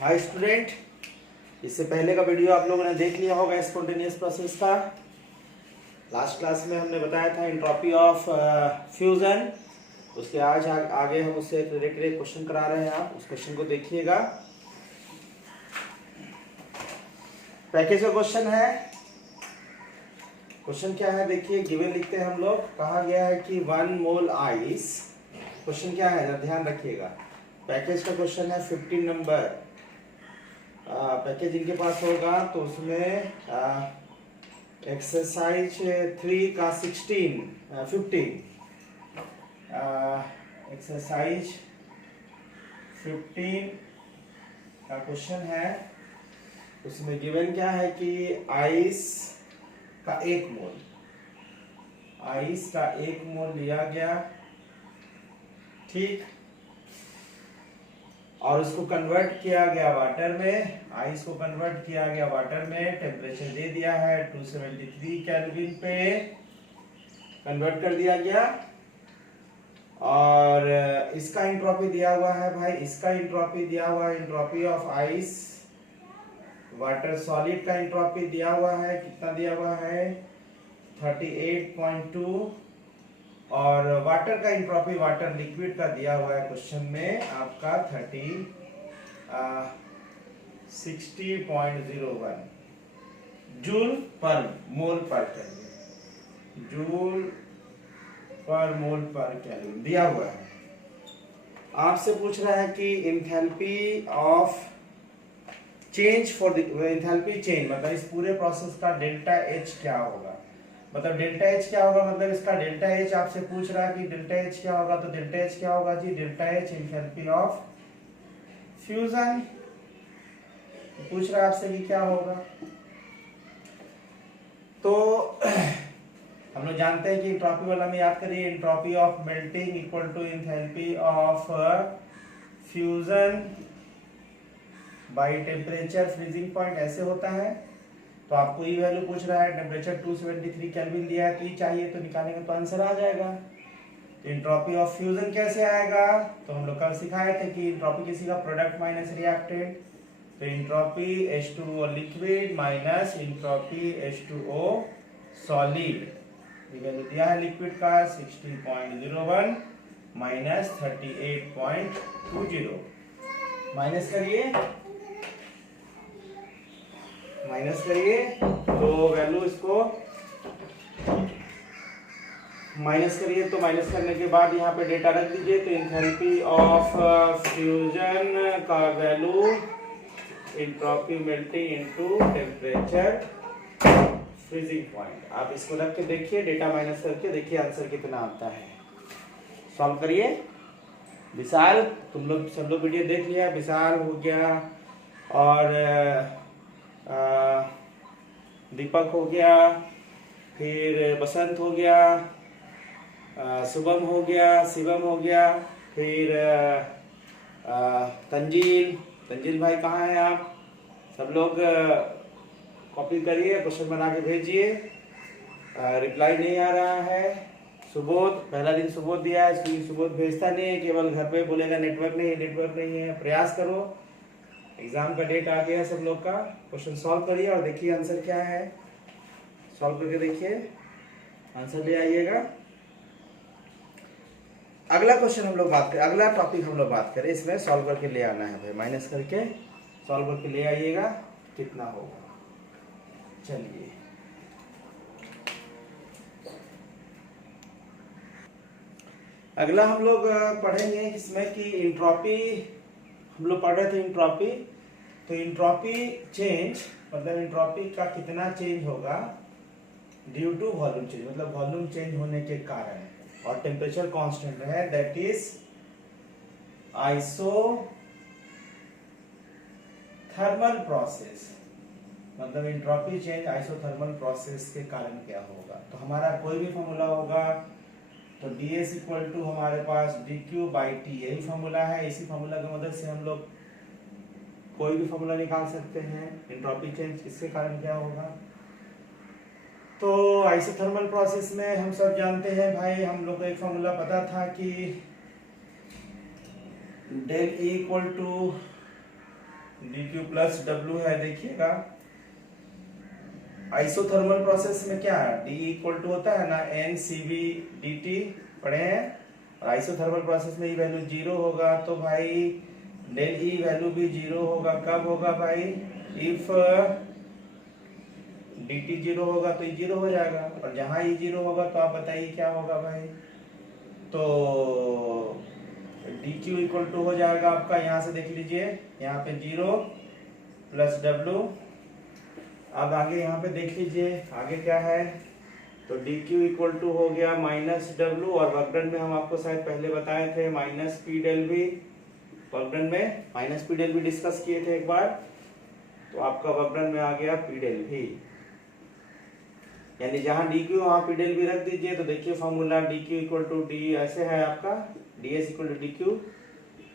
Hi student, इससे पहले का वीडियो आप लोगों ने देख लिया होगा स्पॉन्टेनियस प्रोसेस का। लास्ट क्लास में हमने बताया था एंट्रोपी ऑफ फ्यूजन। उसके आज आगे हम उससे रिलेटेड एक क्वेश्चन करा रहे हैं। आप उस क्वेश्चन को देखिएगा। पैकेज का क्वेश्चन है। क्वेश्चन क्या है देखिए, गिवन लिखते हैं हम लोग। कहा गया है कि 1 मोल आइस। क्वेश्चन क्या है जरा ध्यान रखिएगा। पैकेज का क्वेश्चन है 15 नंबर। पैकेज इनके पास होगा तो उसमें एक्सरसाइज 3 का 15 एक्सरसाइज 15 का क्वेश्चन है। उसमें गिवन क्या है कि आइस का 1 मोल लिया गया, ठीक, और उसको कन्वर्ट किया गया वाटर में। आइस को कन्वर्ट किया गया वाटर में। टेम्परेचर दे दिया है 273 केल्विन पे कन्वर्ट कर दिया गया। और इसका एंट्रोपी दिया हुआ है भाई, इसका एंट्रोपी दिया हुआ है, entropy of ice water solid का एंट्रोपी दिया हुआ है। कितना दिया हुआ है 38.2। और वाटर का एंट्रोपी वाटर लिक्विड का दिया हुआ है क्वेश्चन में आपका 60.01 जूल पर मोल पर केल्विन। जूल पर मोल पर केल्विन दिया हुआ है। आपसे पूछ रहा है कि enthalpy of change for the enthalpy change, मतलब इस पूरे प्रोसेस का डेल्टा एच क्या होगा। मतलब डेल्टा एच क्या होगा, मतलब इसका डेल्टा एच आपसे पूछ रहा है कि डेल्टा एच क्या होगा। तो डेल्टा एच क्या होगा जी, delta H enthalpy of fusion. पूछ रहा है आपसे कि क्या होगा। तो हम लोग जानते हैं कि एंट्रोपी वाला में याद करिए, entropy of melting equal to enthalpy of fusion by temperature freezing point, ऐसे होता है। तो आपको ये वैल्यू पूछ रहा है, टेम्परेचर 273 केल्विन दिया है, तो ये चाहिए, तो निकालेंगे तो आंसर आ जाएगा। तो एंट्रोपी ऑफ फ्यूजन कैसे आएगा, तो हम लोग कल सिखाए थे कि एंट्रोपी किसी का प्रोडक्ट माइनस रिएक्टेंट। तो entropy H2O liquid minus entropy H2O solid. ये वैल्यू दिया है लिक्विड का 60.01 माइनस 38.20। माइनस करिए तो वैल्यू इसको माइनस करिए। तो माइनस करने के बाद यहाँ पे डेटा रख दीजिए। तो एंथैल्पी ऑफ फ्यूजन का value entropy melting into temperature freezing point. आप इसको रख के देखिए, डेटा माइनस करके देखिए आंसर कितना आता है। सॉल्व करिए। विशाल, तुम लोग सब लोग वीडियो देख लिया। विशाल हो गया और दीपक हो गया, फिर बसंत हो गया, शुभम हो गया, शिवम हो गया, फिर तंजील भाई कहाँ हैं आप? सब लोग कॉपी करिए, क्वेश्चन बना के भेजिए। रिप्लाई नहीं आ रहा है। सुबोध, पहला दिन सुबोध दिया है, सुबोध भेजता नहीं है, केवल घर पे बोलेगा नेटवर्क नहीं है। प्रयास करो, एग्जाम का डेट आ गया है सब लोग का। क्वेश्चन सॉल्व करिए और देखिए आंसर क्या है। सॉल्व करके देखिए, आंसर ले आइएगा। अगला क्वेश्चन हम लोग बात करें, अगला टॉपिक हम लोग बात करें। इसमें सॉल्व करके ले आना है भाई, माइनस करके सॉल्व करके ले आइएगा, कितना होगा। चलिए अगला हम लोग पढ़ेंगे इसमें कि एंट्रोपी, हम लोग पढ़ रहे थे एंट्रोपी। तो एंट्रोपी चेंज मतलब एंट्रोपी का कितना चेंज होगा ड्यू टू वॉल्यूम चेंज, मतलब वॉल्यूम चेंज होने के कारण, और टेम्परेचर कांस्टेंट है, दैट इज आइसोथर्मल प्रोसेस। मतलब एंट्रोपी चेंज आइसोथर्मल प्रोसेस के कारण क्या होगा। तो हमारा कोई भी फॉर्मूला होगा तो ds इक्वल टू हमारे पास dq/t, यही फॉर्मूला है। इसी फॉर्मूला की मदद से हम लोग कोई भी फॉर्मूला निकाल सकते हैं। एंट्रोपी चेंज किसके कारण क्या होगा। तो आइसोथर्मल प्रोसेस में हम सब जानते हैं भाई, हम लोग को एक फॉर्मूला पता था कि del E equal to dq plus w है। देखिएगा आइसोथर्मल प्रोसेस में क्या है, d इक्वल टू होता है ना NCV dt, पढ़े हैं। और आइसोथर्मल प्रोसेस में ई वैल्यू 0 होगा, तो भाई डेल ई वैल्यू भी 0 होगा। कब होगा भाई, इफ dt 0 होगा तो ई 0 हो जाएगा, और जहां ई 0 होगा तो आप बताइए क्या होगा भाई। तो dq इक्वल टू हो जाएगा आपका, यहाँ से देख लीजिए, यहाँ पे 0 प्लस w। अब आगे यहाँ पे देख लीजिए आगे क्या है, तो dq इक्वल टू हो गया माइनस w, और वर्कडन में हम आपको शायद पहले बताए थे minus P del V, work done में minus P del V discuss किए थे एक बार। तो आपका वर्कडन में आ गया पी डेल वी, यानी जहां dq वहां पी डेल वी रख दीजिए। तो देखिए formula dq equal to d ऐसे है आपका, ds इक्वल टू dq,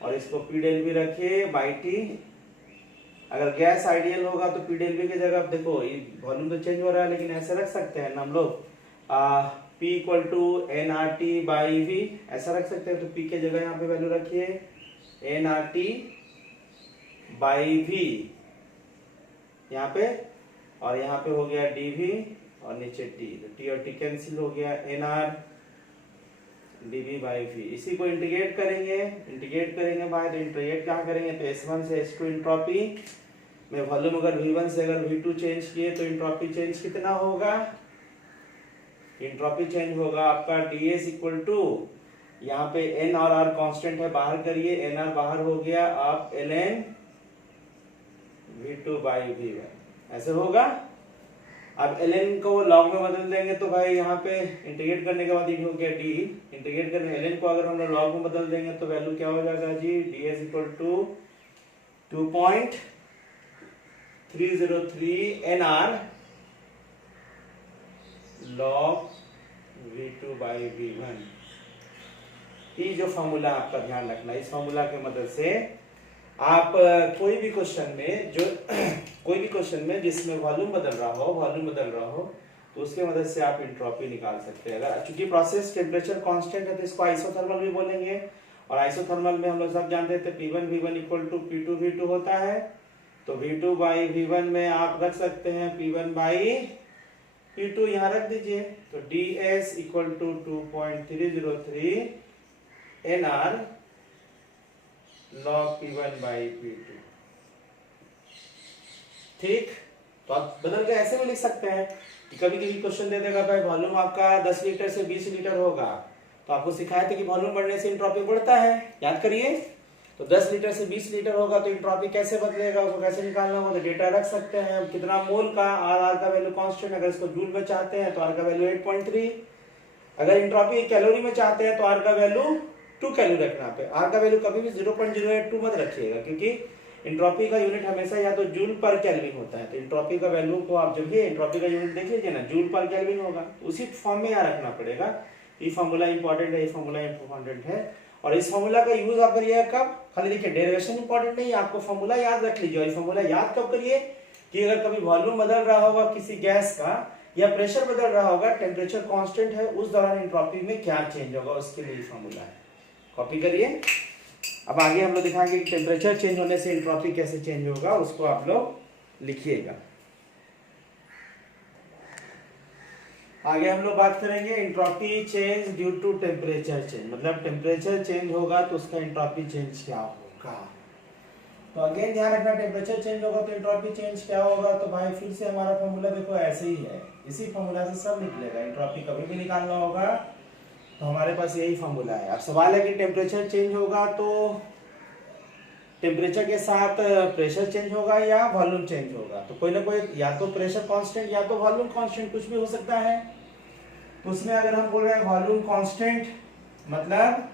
और इसको पी डेल वी रखिए बाई टी। अगर गैस आइडियल होगा तो पी डेल वी की जगह, देखो वॉल्यूम तो चेंज हो रहा है लेकिन ऐसे रख सकते हैं ना हम लोग, P equal to N R T by V, ऐसा रख सकते हैं। तो P के जगह यहाँ पे वैल्यू रखिए N R T by V यहाँ पे, और यहाँ पे हो गया डी वी और नीचे टी, तो टी और टी कैंसिल हो गया, n R d V by V. इसी को इंटीग्रेट करेंगे भाई, तो इंटीग्रेट कहाँ करेंगे, तो S1 से S2 इंट्रॉपी में वॉल्यूम अगर V1 से अगर V2 चेंज किए तो इंट्रॉपी चेंज कितना होगा, इंट्रॉपी चेंज होगा आपका ds इक्वल टू, यहाँ पे n और r कांस्टेंट है, बाहर करिए, nr बाहर हो गया, आप ln V2 बाई V1 ऐसे होगा। अब ln को लॉग में बदल देंगे तो भाई यहाँ पे इंटीग्रेट करने के बाद ये हो गया d, इंटीग्रेट करने ln को अगर हम लोग लॉग में बदल देंगे तो वैल्यू क्या हो जाएगा जी, ds equal to 2.303 nr log V2 by V1। ये जो फॉर्मूला आपका ध्यान रखना, इस फॉर्मूला के मदद से आप कोई भी क्वेश्चन में जिसमें वॉल्यूम बदल रहा हो तो उसके मदद से आप एंट्रोपी निकाल सकते हैं। अगर चूंकि प्रोसेस टेम्परेचर कांस्टेंट है तो इसको आइसोथर्मल भी बोलेंगे, और आइसोथर्मल में हम लोग सब जानते थे P1 V1 equal to P2 V2 होता है। तो V2 बाई V1 में आप रख सकते हैं P1 बाई P2, यहाँ रख दीजिए। तो ds equal to 2.303 nr log P1 by P2। ठीक, तो आप बदल के ऐसे भी लिख सकते हैं कि कभी कभी क्वेश्चन दे देगा भाई वॉल्यूम आपका 10 लीटर से 20 लीटर होगा, तो आपको सिखाया था कि वॉल्यूम बढ़ने से इंट्रॉपी बढ़ता है, याद करिए। तो 10 लीटर से 20 लीटर होगा तो इंट्रॉपी कैसे बदलेगा, उसको कैसे निकालना होगा, तो डेटा रख सकते हैं। कितना मोल का, आर का वैल्यू कांस्टेंट, अगर इसको जूल में चाहते हैं तो आर का वैल्यू 8.3, अगर इंट्रॉपी कैलोरी में चाहते हैं तो आर का वैल्यू 2 कैलोरी रखना पे। आर का वैल्यू कभी भी 0.082 मत रखिएगा, क्योंकि इंट्रॉपी का यूनिट हमेशा या तो जूल पर केल्विन होता है। तो इंट्रॉपी का वैल्यू को आप जब भी इंट्रॉपी का यूनिट देख लीजिए ना, जूल पर केल्विन होगा, उसी फॉर्म में यहाँ रखना पड़ेगा। ये फॉर्मूला इंपॉर्टेंट है, ये फॉर्मूला इंपॉर्टेंट है, और इस फॉर्मूला का यूज आप करिए कब, खाली देखिए डेरिवेशन इंपॉर्टेंट नहीं, आपको फॉर्मूला याद रख लीजिए। ये फॉर्मूला याद कब करिए कि अगर कभी वॉल्यूम बदल रहा होगा किसी गैस का, या प्रेशर बदल रहा होगा, टेम्परेचर कांस्टेंट है, उस दौरान एंट्रोपी में क्या चेंज होगा, उसके लिए फॉर्मूला है। कॉपी करिए। अब आगे हम लोग दिखाएंगे कि टेम्परेचर चेंज होने से एंट्रोपी कैसे चेंज होगा, उसको आप लोग लिखिएगा। आगे हम लोग बात करेंगे entropy change due to temperature change, मतलब टेम्परेचर चेंज होगा तो उसका एंट्रोपी चेंज क्या होगा। तो अगेन ध्यान रखना, टेम्परेचर चेंज होगा तो एंट्रोपी चेंज क्या होगा। तो भाई फिर से हमारा फॉर्मूला देखो ऐसे ही है, इसी फॉर्मूला से सब निकलेगा। एंट्रोपी कभी भी निकालना होगा तो हमारे पास यही फॉर्मूला है। अब सवाल है कि टेम्परेचर चेंज होगा तो टेम्परेचर के साथ प्रेशर चेंज होगा या वॉल्यूम चेंज होगा। तो कोई ना कोई, या तो प्रेशर कांस्टेंट या तो वॉल्यूम कांस्टेंट, कुछ भी हो सकता है। तो उसमें अगर हम बोल रहे हैं वॉल्यूम कांस्टेंट, मतलब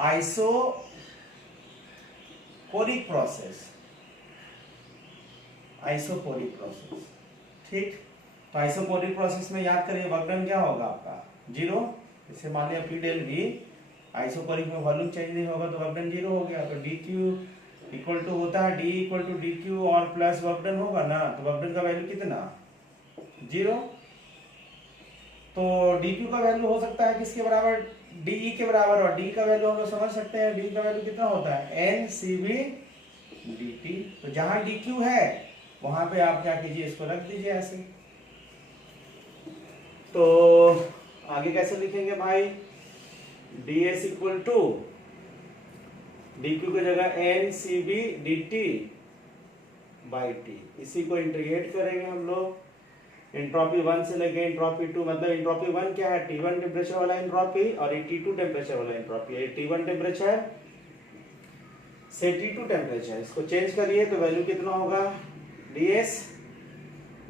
आइसोपोरिक प्रोसेस, ठीक। तो आइसोपोरिक प्रोसेस में याद करिए वर्क डन क्या होगा आपका 0। जैसे मान लिया पी डेल वी, आइसोपोरिक में वॉल्यूम चेंज नहीं होगा तो वर्क डन 0 हो गया। तो dq इक्वल टू होता है d इक्वल टू dq और प्लस वर्क डन होगा ना, तो वर्क डन का वैल्यू कितना 0। तो dq का वैल्यू हो सकता है किसके बराबर, de के बराबर, और d का वैल्यू हम लोग समझ सकते हैं, d का वैल्यू कितना होता है NCV dt। तो जहां dq है वहां पे आप क्या कीजिए, इसको रख दीजिए ऐसे। तो आगे कैसे लिखेंगे भाई, ds इक्वल टू dq की जगह n cv dt by T. इसी को इंटीग्रेट करेंगे हम लोग, एंट्रोपी 1 से लेके एंट्रोपी 2, मतलब एंट्रोपी 1 क्या है, T1 टेम्परेचर वाला एंट्रोपी, और ये T2 टेम्परेचर वाला एंट्रोपी है। T1 टेम्परेचर से T2 टेम्परेचर, इसको चेंज करिए तो वैल्यू कितना होगा, ds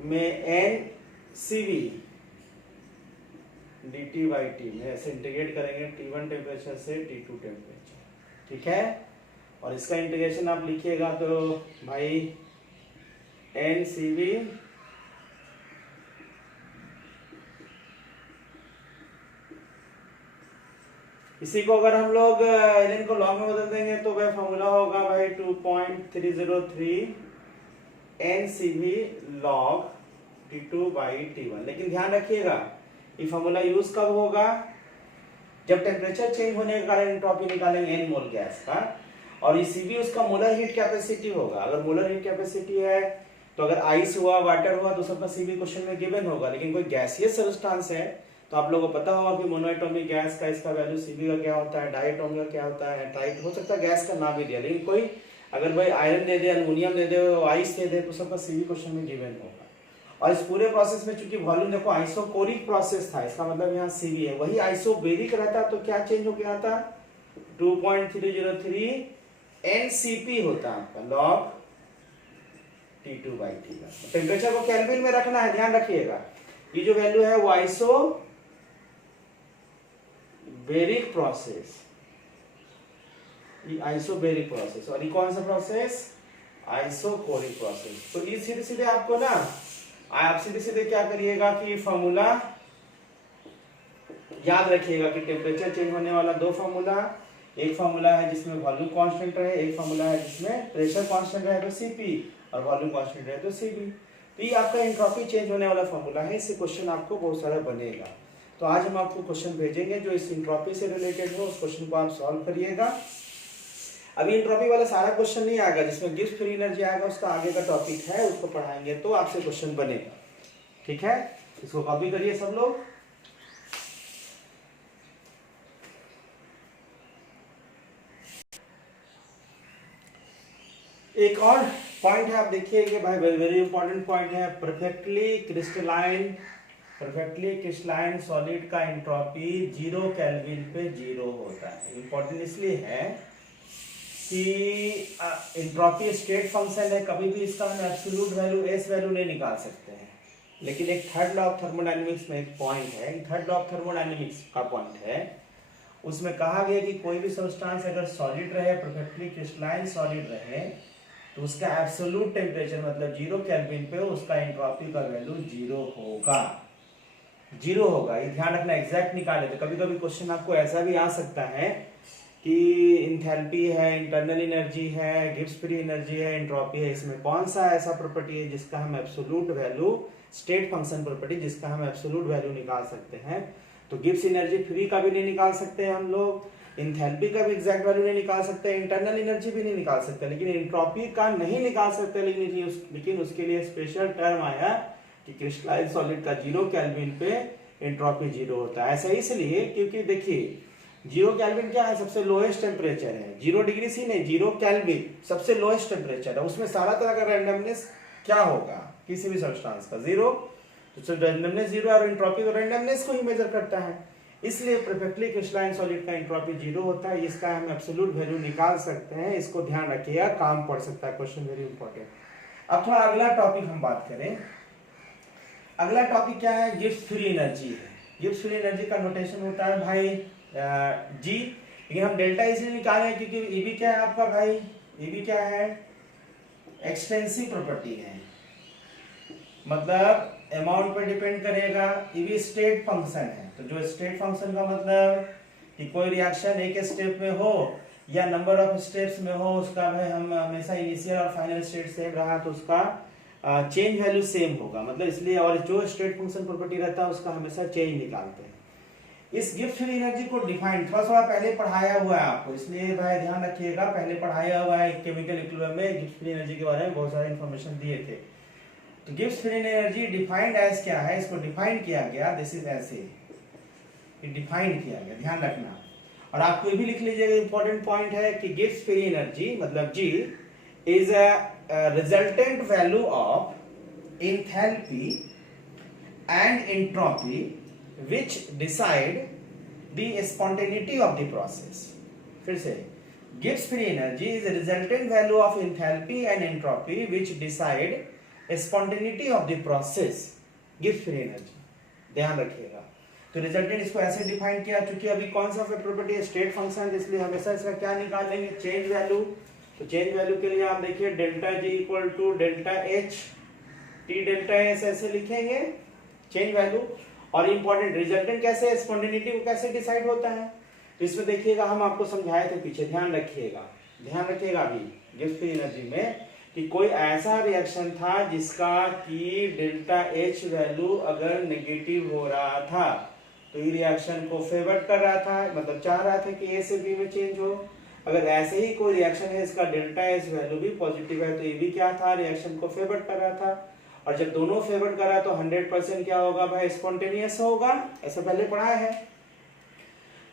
में n cv dt by T में ऐसे इंटीग्रेट करेंगे T1 टेम्परेचर से T2 टेम्परेचर, ठीक है। और इसका इंटीग्रेशन आप लिखिएगा तो भाई n cv इसी को अगर हम लोग ln को लॉग में बदल देंगे तो वह फॉर्मूला होगा भाई 2.303 NCV log T2 by T1। लेकिन ध्यान रखिएगा ये फॉर्मूला यूज कब होगा, जब टेम्परेचर चेंज होने के कारण एंट्रोपी निकालेंगे n मोल गैस का, और ये Cv उसका मोलर हीट कैपेसिटी होगा। अगर मोलर हीट कैपेसिटी है तो अगर आइस हुआ, वाटर हुआ तो सबका Cv क्वेश्चन में गिवन होगा। लेकिन कोई गैसियस सब्सटेंस है तो आप लोगों को पता होगा कि मोनोएटॉमिक गैस का इसका वैल्यू Cv का क्या होता है, डायटोमिक का क्या होता है, टाइट हो सकता है गैस का ना भी दिया, लेकिन कोई अगर भाई आयरन दे दे, एल्युमिनियम दे दे, आइस दे दे तो सबका Cv क्वेश्चन में गिवन होगा। और इस पूरे प्रोसेस में चूंकि वॉल्यूम देखो आइसोकोरिक प्रोसेस था, इसका मतलब यहाँ Cv है, वही आइसोबेरिक रहता तो क्या चेंज हो गया था, 2.303 NCP होता आपका लॉग T2 बाई T का। टेम्परेचर को केल्विन में रखना है, ध्यान रखिएगा। ये जो वैल्यू है वो आइसोबेरिक प्रोसेस, ये आइसोबेरिक प्रोसेस, और ये कौन सा प्रोसेस, आइसोकोरिक प्रोसेस। तो ये सीधे सीधे आपको ना, आप सीधे सीधे क्या करिएगा कि फॉर्मूला याद रखिएगा कि टेम्परेचर चेंज होने वाला दो फॉर्मूला, एक फॉर्मूला है जिसमें वॉल्यूम कांस्टेंट रहे, एक फॉर्मूला है जिसमें प्रेशर कांस्टेंट रहे तो Cp, और वॉल्यूम कांस्टेंट रहे तो Cv। तो ये आपका एंट्रोपी चेंज होने वाला फॉर्मूला है, इससे क्वेश्चन आपको बहुत सारा बनेगा। तो आज हम आपको क्वेश्चन भेजेंगे जो इस एंट्रोपी से रिलेटेड हो, उस क्वेश्चन को आप सॉल्व करिएगा। अभी एंट्रोपी वाला सारा क्वेश्चन नहीं आएगा, जिसमें गिब्स फ्री एनर्जी आएगा उसका आगे का टॉपिक है, उसको पढ़ाएंगे तो आपसे क्वेश्चन बनेगा, ठीक है। इसको कॉपी करिए सब लोग। एक और पॉइंट है, आप देखिए कि भाई वेरी वेरी इंपॉर्टेंट पॉइंट है, परफेक्टली क्रिस्टलाइन सॉलिड का एंट्रोपी 0 केल्विन पे 0 होता है। इंपॉर्टेंट इसलिए है कि एंट्रोपी स्टेट फंक्शन है, कभी भी इसका हम एब्सोल्यूट वैल्यू एस वैल्यू नहीं निकाल सकते हैं। लेकिन एक थर्ड लॉ ऑफ थर्मोडायनेमिक्स में एक पॉइंट है, थर्ड लॉ ऑफ थर्मोडायनेमिक्स का पॉइंट है, उसमें कहा गया कि कोई भी सब्सटेंस अगर सॉलिड रहे, परफेक्टली क्रिस्टलाइन सॉलिड रहे, तो उसका एब्सोल्यूट टेम्परेचर मतलब 0 केल्विन पे उसका एंट्रोपी का वैल्यू 0 होगा, 0 होगा। ये ध्यान रखना, एग्जैक्ट निकाले। तो कभी कभी क्वेश्चन आपको ऐसा भी आ सकता है कि इंथैल्पी है, इंटरनल एनर्जी है, गिब्स फ्री एनर्जी है, एंट्रोपी है, इसमें कौन सा ऐसा प्रॉपर्टी है जिसका हम absolute value, state function property जिसका हम एब्सोल्यूट वैल्यू निकाल सकते हैं। तो गिब्स एनर्जी फ्री का भी नहीं निकाल सकते हम लोग, इंथैल्पी का भी एग्जैक्ट वैल्यू नहीं निकाल सकते, इंटरनल एनर्जी भी नहीं निकाल सकते, लेकिन एंट्रोपी का नहीं निकाल सकते। लेकिन उसके लिए स्पेशल टर्म आया कि क्रिस्टलाइन सॉलिड का 0 केल्विन पे एंट्रोपी 0 होता है। ऐसा इसलिए क्योंकि देखिए 0 केल्विन क्या है, सबसे लोएस्ट टेम्परेचर है, 0 डिग्री सी नहीं, 0 केल्विन सबसे लोएस्ट टेम्परेचर है। उसमें सारा तरह का रैंडमनेस क्या होगा, किसी भी सब्सटेंस का 0, तो रैंडमनेस 0 और एंट्रोपी तो रैंडमनेस को ही मेजर करता है। इसलिए परफेक्टली क्रिस्टलाइन सॉलिड का एंट्रोपी 0 होता है, इसका हम एब्सोल्यूट वैल्यू निकाल सकते हैं। इसको ध्यान रखिएगा, काम पड़ सकता है, क्वेश्चन वेरी इंपॉर्टेंट। अब थोड़ा अगला टॉपिक हम बात करें। अगला टॉपिक क्या है, गिब्स फ्री एनर्जी है। गिब्स फ्री एनर्जी का नोटेशन होता है भाई जी, लेकिन हम डेल्टा इसलिए निकाले क्योंकि ईबी क्या है आपका भाई, ईबी क्या है, एक्सटेंसिव प्रॉपर्टी है, मतलब अमाउंट पे डिपेंड करेगा। ईबी स्टेट फंक्शन है, तो जो स्टेट फंक्शन का मतलब कि कोई रिएक्शन एक स्टेप में हो या नंबर ऑफ स्टेप्स में हो, उसका भाई हम हमेशा इनिशियल और फाइनल स्टेट सेम रहा तो उसका चेंज वैल्यू सेम होगा, मतलब इसलिए। और जो स्टेट फंक्शन प्रॉपर्टी रहता है उसका हमेशा चेंज निकालते हैं। इस गिब्स फ्री एनर्जी को डिफाइन थोड़ा पहले पढ़ाया हुआ है आपको, इसलिए भाई ध्यान रखिएगा, पहले पढ़ाया हुआ है केमिकल इक्विलिब्रियम में गिब्स फ्री एनर्जी के बारे में बहुत सारे इंफॉर्मेशन दिए थे। तो Gibbs free energy defined as क्या है, इसको डिफाइन किया गया, दिस इज ऐसे डिफाइन किया गया, ध्यान रखना। और आपको ये भी लिख लीजिएगा, इंपॉर्टेंट पॉइंट है कि गिब्स फ्री एनर्जी मतलब G is a resultant value of enthalpy and entropy which decide the spontaneity of the process। फिर से, Gibbs free energy is a resultant value of enthalpy and entropy which decide spontaneity of the process। Gibbs free energy, ध्यान रखिएगा। तो resultant इसको ऐसे define किया, चूंकि अभी कौन सा प्रॉपर्टी है, स्टेट फंक्शन, इसलिए हमेशा इसका क्या निकालेंगे, चेंज वैल्यू। तो चेंज वैल्यू के लिए आप देखिए delta G equal to delta H T delta S ऐसे लिखेंगे चेंज वैल्यू। और इंपॉर्टेंट रिजल्टेंट कैसे, स्पॉन्टेनिटी को कैसे डिसाइड होता है, तो इसमें देखिएगा हम आपको समझाए थे पीछे, ध्यान रखिएगा अभी गिब्स फ्री एनर्जी में कि कोई ऐसा रिएक्शन था जिसका कि डेल्टा एच वैल्यू अगर नेगेटिव हो रहा था तो ये रिएक्शन को फेवर कर रहा था, मतलब चाह रहा था कि ए से बी में चेंज हो। अगर ऐसे ही कोई रिएक्शन है इसका डेल्टा एच वैल्यू भी पॉजिटिव है तो ये भी क्या था, रिएक्शन को फेवर कर रहा था। और जब दोनों फेवर करा तो 100% क्या होगा भाई, स्पॉन्टेनियस होगा, ऐसा पहले पढ़ा है।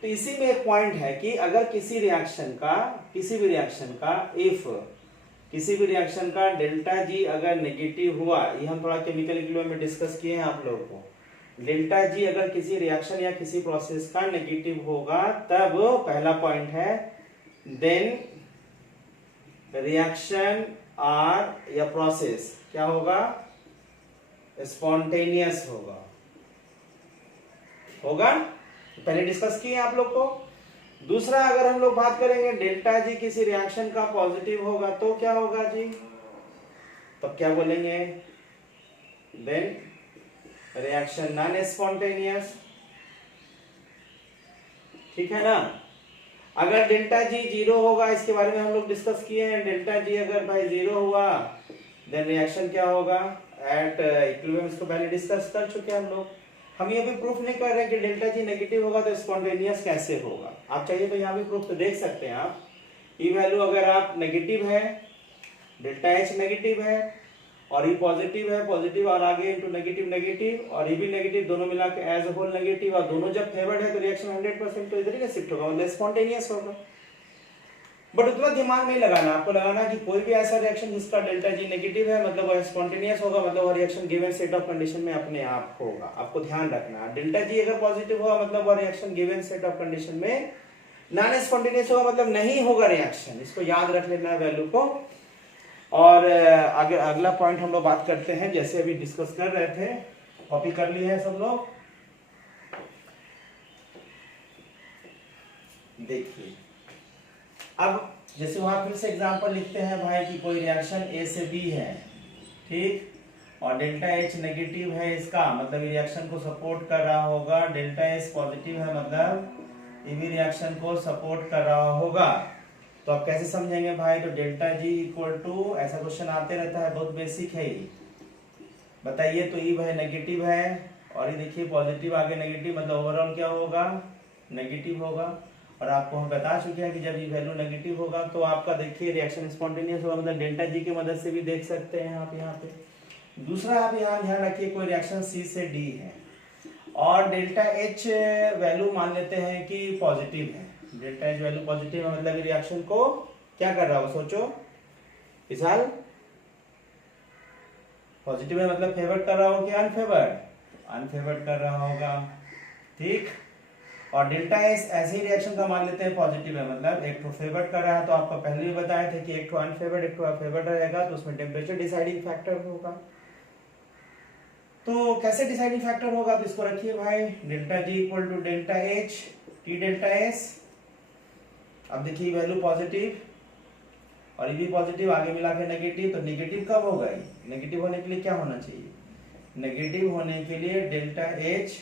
तो इसी में एक पॉइंट है कि अगर किसी भी रिएक्शन का डेल्टा जी अगर नेगेटिव हुआ, ये हम थोड़ा केमिकल इक्विलिब्रियम में डिस्कस किए हैं आप लोगों को, डेल्टा जी अगर किसी रिएक्शन या किसी प्रोसेस का नेगेटिव होगा तब पहला पॉइंट है देन रिएक्शन आर या प्रोसेस क्या होगा, स्पॉन्टेनियस होगा। पहले डिस्कस किए आप लोग को। दूसरा, अगर हम लोग बात करेंगे डेल्टा जी किसी रिएक्शन का पॉजिटिव होगा तो क्या होगा जी, तब क्या बोलेंगे, देन रिएक्शन नॉन स्पॉन्टेनियस, ठीक है ना। अगर डेल्टा जी जीरो होगा, इसके बारे में हम लोग डिस्कस किए हैं, डेल्टा जी अगर भाई जीरो हुआ देन रिएक्शन क्या होगा एट इक्विलिब्रियम, इसको पहले डिस्कस कर चुके हैं हम लोग। हम ये भी प्रूफ नहीं कर रहे कि डेल्टा जी नेगेटिव होगा तो स्पॉन्टेनियस कैसे होगा, आप चाहिए तो यहाँ भी प्रूफ तो देख सकते हैं आप। ई वैल्यू अगर आप नेगेटिव है, डेल्टा एच नेगेटिव है और ई पॉजिटिव है, पॉजिटिव और आगे इनटू नेगेटिव और ई भी नेगेटिव, दोनों मिला के एज अ होल नेगेटिव, और दोनों जब फेवर्ड है तो रिएक्शन 100% तो इधर ही शिफ्ट होगा, मतलब स्पॉन्टेनियस होगा। बट उतना दिमाग नहीं लगाना, आपको लगाना कि कोई भी ऐसा रिएक्शन जिसका डेल्टा जी नेगेटिव है मतलब वह स्पॉन्टेनियस होगा, मतलब वह reaction given set of condition में अपने आप होगा। आपको ध्यान रखना, डेल्टा जी अगर पॉजिटिव होगा मतलब वह reaction given set of condition में नॉन स्पॉन्टेनियस होगा, मतलब नहीं होगा रिएक्शन, इसको याद रख लेना है वैल्यू को। और आगे अगला पॉइंट हम लोग बात करते हैं, जैसे अभी डिस्कस कर रहे थे, कॉपी कर लिए हैं सब लोग, देखिए। अब जैसे वहां फिर से एग्जांपल लिखते हैं भाई कि कोई रिएक्शन ए से बी है, ठीक, और डेल्टा एच नेगेटिव है इसका, मतलब रिएक्शन को सपोर्ट कर रहा होगा, डेल्टा एच पॉजिटिव है मतलब ये भी रिएक्शन को सपोर्ट कर रहा होगा। तो आप कैसे समझेंगे भाई, तो डेल्टा जी इक्वल टू, ऐसा क्वेश्चन आते रहता है, बहुत बेसिक है ये, बताइए। तो ई भाई नेगेटिव है और ये देखिए पॉजिटिव आगे नेगेटिव, मतलब ओवरऑल क्या होगा, नेगेटिव होगा। और आपको हम बता चुके हैं कि जब ये वैल्यू नेगेटिव होगा तो आपका देखिए रिएक्शन स्पॉन्टेनियस होगा, मतलब डेल्टा जी की मदद से भी देख सकते हैं आप यहाँ पे। दूसरा आप यहाँ ध्यान रखिए, कोई रिएक्शन सी से डी है और डेल्टा एच वैल्यू मान लेते हैं कि पॉजिटिव है, डेल्टा एच वैल्यू पॉजिटिव है, मतलब रिएक्शन को क्या कर रहा हो, सोचो विशाल, पॉजिटिव है मतलब फेवर्ड कर रहा हो कि अनफेवर्ड कर रहा होगा, ठीक। और डेल्टा एस ऐसे ही रिएक्शन का मान लेते हैं पॉजिटिव है, मतलब एक तो फेवर्ड कर रहा है, तो आपको पहले भी बताया था कि एक तो अनफेवर्ड एक तो फेवर्ड रहेगा, तो उसमें टेम्परेचर डिसाइडिंग फैक्टर होगा। तो कैसे डिसाइडिंग फैक्टर होगा, तो इसको रखिए भाई, delta G equal to delta H T delta S. अब देखिए वैल्यू पॉजिटिव और ये भी पॉजिटिव, आगे मिला के नेगेटिव, तो नेगेटिव कब होगा, नेगेटिव होने के लिए क्या होना चाहिए, नेगेटिव होने के लिए डेल्टा एच,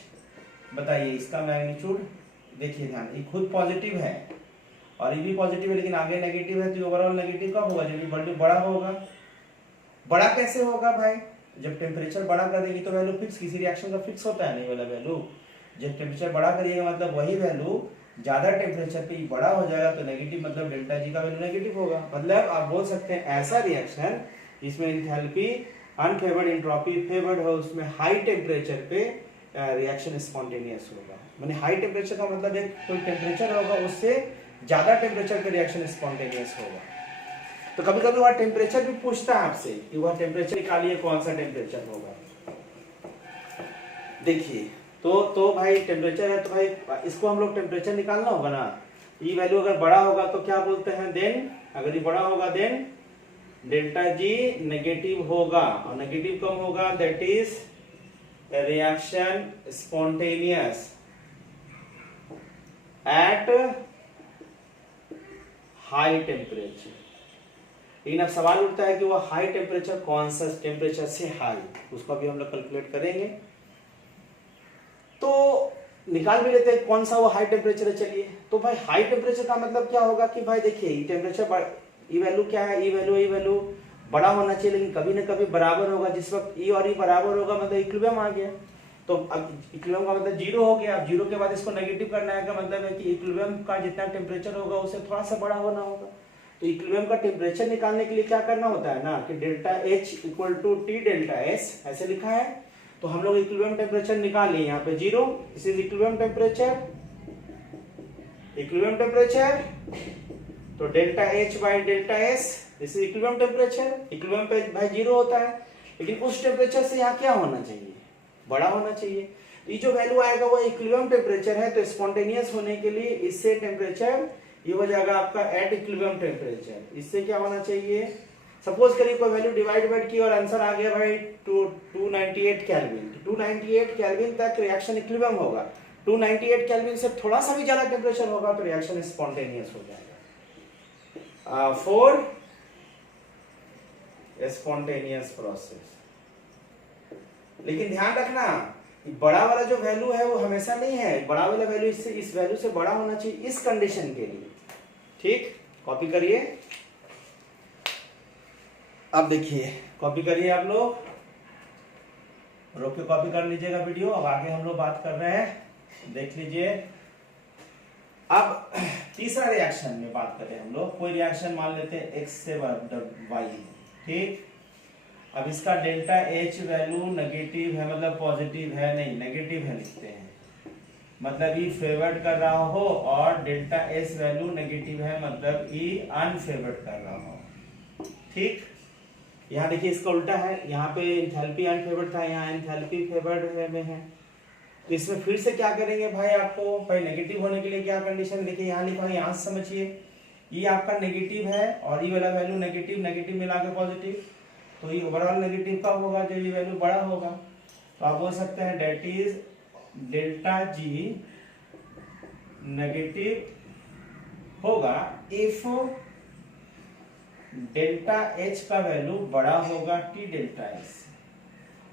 बताइए इसका मैग्नीट्यूड, देखिए ध्यान, ये खुद पॉजिटिव है और ये भी पॉजिटिव है लेकिन आगे नेगेटिव है, तो ओवरऑल नेगेटिव कब होगा, जब वैल्यू बड़ा होगा। बड़ा कैसे होगा भाई, जब टेम्परेचर बड़ा कर देंगे तो वैल्यू फिक्स, किसी रिएक्शन का फिक्स होता है नहीं वाला वैल्यू, जब टेम्परेचर बड़ा करिएगा मतलब वही वैल्यू ज्यादा टेम्परेचर पे बड़ा हो जाएगा तो नेगेटिव मतलब डेल्टा जी का वैल्यू नेगेटिव होगा। मतलब आप बोल सकते हैं ऐसा रिएक्शन जिसमें एंथैल्पी अनफेवर्ड एंट्रोपी फेवर्ड हो उसमें हाई टेम्परेचर पे रिएक्शन स्पॉन्टेनियस होगा। माने हाई टेम्परेचर का मतलब एक कोई टेम्परेचर होगा उससे ज्यादा टेम्परेचर पे रिएक्शन स्पॉन्टेनियस होगा। तो कभी कभी वह टेम्परेचर भी पूछता है आपसे कि वह टेम्परेचर निकालिए कौन सा टेम्परेचर होगा। देखिए तो भाई टेम्परेचर है तो भाई इसको हम लोग टेम्परेचर निकालना होगा ना। ई वैल्यू अगर बड़ा होगा तो क्या बोलते हैं देन, अगर ये बड़ा होगा देन डेल्टा जी नेगेटिव होगा और नेगेटिव कम होगा that is reaction spontaneous at high temperature. लेकिन अब सवाल उठता है कि वो हाई टेम्परेचर कौन सा टेम्परेचर से हाई, उसको भी हम लोग कैलकुलेट करेंगे। तो निकाल भी लेते हैं कौन सा वो हाई टेम्परेचर है। चलिए तो भाई हाई टेम्परेचर का मतलब क्या होगा कि भाई देखिए टेम्परेचर ई वैल्यू क्या है, ई वैल्यू बड़ा होना चाहिए लेकिन कभी ना कभी बराबर होगा। जिस वक्त ई और ई बराबर होगा मतलब इक्विलिब्रियम आ गया। तो अब इक्विलिब्रियम का मतलब जीरो हो गया। अब जीरो के बाद इसको नेगेटिव करना है का मतलब है कि इक्विलिब्रियम का जितना टेम्परेचर होगा उससे थोड़ा सा बड़ा होना होगा। तो इक्विलिब्रियम का टेम्परेचर निकालने के लिए क्या करना होता है ना कि delta H equal to T delta S ऐसे लिखा है। तो हम लोग इक्विलिब्रियम टेम्परेचर निकाल लिए यहाँ पे zero, this is equilibrium temperature. Equilibrium temperature तो delta H by delta S this is equilibrium temperature. Equilibrium पे भाई जीरो होता है लेकिन उस टेम्परेचर से यहाँ क्या होना चाहिए, बड़ा होना चाहिए। ये जो वैल्यू आएगा वो इक्विलिब्रियम टेम्परेचर है। तो स्पॉन्टेनियस होने के लिए इससे टेम्परेचर ये हो जाएगा आपका एट इक्विलिब्रियम टेम्परेचर। इससे क्या होना चाहिए, सपोज करिए कोई वैल्यू डिवाइड किया और आंसर आ गया भाई 298 केल्विन। 298 केल्विन तक रिएक्शन इक्विलिब्रियम होगा। 298 केल्विन से थोड़ा सा भी ज्यादा टेम्परेचर होगा तो रिएक्शन स्पॉन्टेनियस हो जाएगा। For spontaneous process. लेकिन ध्यान रखना बड़ा वाला जो वैल्यू है वो हमेशा नहीं है। बड़ा वाला वैल्यू इससे इस वैल्यू से बड़ा होना चाहिए इस कंडीशन के लिए। ठीक, कॉपी करिए। अब देखिए कॉपी करिए आप लोग, रोक के कॉपी कर लीजिएगा वीडियो। अब आगे हम लोग बात कर रहे हैं, देख लीजिए। अब तीसरा रिएक्शन में बात करें हम लोग। कोई रिएक्शन मान लेते हैं एक्स से वाई, ठीक। अब इसका डेल्टा एच वैल्यू नेगेटिव है मतलब पॉजिटिव है नहीं, नेगेटिव है लिखते हैं। मतलब ई फेवर्ड कर रहा हो और डेल्टा एस वैल्यू नेगेटिव है मतलब ई अनफेवर्ड कर रहा हो। ठीक, यहाँ देखिए इसका उल्टा है। यहाँ पे एंथैल्पी अनफेवर्ड था, यहाँ एंथैल्पी फेवर्ड में है। तो इसमें फिर से क्या करेंगे भाई, आपको भाई नेगेटिव होने के लिए क्या कंडीशन, देखिए यहाँ लिखा है, यहाँ से समझिए। ये आपका नेगेटिव है और ये वाला वैल्यू नेगेटिव मिला के पॉजिटिव। तो ये ओवरऑल नेगेटिव कब होगा, जब ये वैल्यू बड़ा होगा। तो आप बोल सकते हैं that is delta G negative होगा इफ डेल्टा एच का वैल्यू बड़ा होगा टी डेल्टा एस।